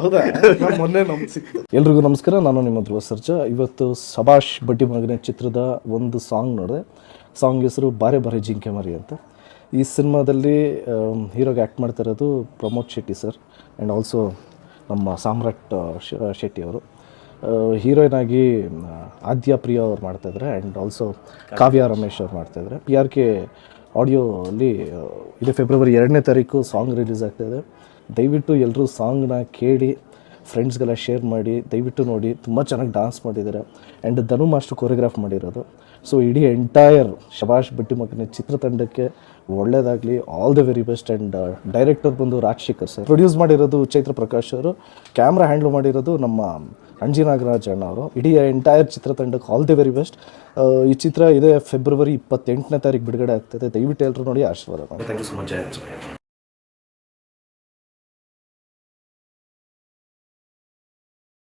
ಹೌದಾ? ಮೊನ್ನೆ ನಮ್ಗೆ ಸಿಕ್ತು. ಎಲ್ರಿಗೂ ನಮಸ್ಕಾರ, ನಾನು ನಿಮ್ಮ ಧ್ರುವ ಸರ್ಜಾ. ಇವತ್ತು ಶಬಾಷ್ ಬಡ್ಡಿ ಮಗನೇ ಚಿತ್ರದ ಒಂದು ಸಾಂಗ್ ನೋಡಿದೆ. ಸಾಂಗ್ ಹೆಸರು ಬಾರೆ ಬಾರೆ ಜಿಂಕೆ ಮರಿ ಅಂತ. ಈ ಸಿನಿಮಾದಲ್ಲಿ ಹೀರೋಗೆ ಆ್ಯಕ್ಟ್ ಮಾಡ್ತಾ ಇರೋದು Pramod Shetty sir and also ನಮ್ಮ ಸಾಮ್ರಾಟ್ ಶೆಟ್ಟಿ ಅವರು. ಹೀರೋಯಿನ್ ಆಗಿ ಆದ್ಯ ಪ್ರಿಯಾ ಅವ್ರು ಮಾಡ್ತಾಯಿದ್ದಾರೆ ಆ್ಯಂಡ್ ಆಲ್ಸೋ ಕಾವ್ಯ ರಮೇಶ್ ಅವ್ರು ಮಾಡ್ತಾಯಿದ್ದಾರೆ. PRK ಆಡಿಯೋಲ್ಲಿ ಇದೇ ಫೆಬ್ರವರಿ 2ನೇ ತಾರೀಕು ಸಾಂಗ್ ರಿಲೀಸ್ ಆಗ್ತಾಯಿದೆ. ದಯವಿಟ್ಟು ಎಲ್ಲರೂ ಸಾಂಗ್ನ ಕೇಳಿ ಫ್ರೆಂಡ್ಸ್ಗೆಲ್ಲ ಶೇರ್ ಮಾಡಿ, ದಯವಿಟ್ಟು ನೋಡಿ. ತುಂಬ ಚೆನ್ನಾಗಿ ಡಾನ್ಸ್ ಮಾಡಿದ್ದಾರೆ ಆ್ಯಂಡ್ ಧನು ಮಾಸ್ಟರ್ ಕೊರಿಯೋಗ್ರಾಫ್ ಮಾಡಿರೋದು. ಸೊ ಇಡೀ ಎಂಟೈರ್ ಶಬಾಷ್ ಬಡ್ಡಿ ಮಗನೇ ಚಿತ್ರತಂಡಕ್ಕೆ ಒಳ್ಳೆಯದಾಗಲಿ, all the very best. And director ಬಂದು ರಾಜಶೇಖರ್ ಸರ್, ಪ್ರೊಡ್ಯೂಸ್ ಮಾಡಿರೋದು ಚೈತ್ರ ಪ್ರಕಾಶ್ ಅವರು, ಕ್ಯಾಮ್ರಾ ಹ್ಯಾಂಡ್ಲ್ ಮಾಡಿರೋದು ನಮ್ಮ ಅಂಜಿ ನಾಗರಾಜ್ ಅಣ್ಣ ಅವರು. ಇಡೀ ಎಂಟೈರ್ ಚಿತ್ರತಂಡಕ್ಕೆ ಆಲ್ ದಿ ವೆರಿ ಬೆಸ್ಟ್. ಈ ಚಿತ್ರ ಇದೇ ಫೆಬ್ರವರಿ 28ನೇ ತಾರೀಕು ಬಿಡುಗಡೆ ಆಗ್ತದೆ. ದಯವಿಟ್ಟು ಎಲ್ಲರೂ ನೋಡಿ, ಆಶೀರ್ವಾದ ಮಾಡಿ. Thank you so much.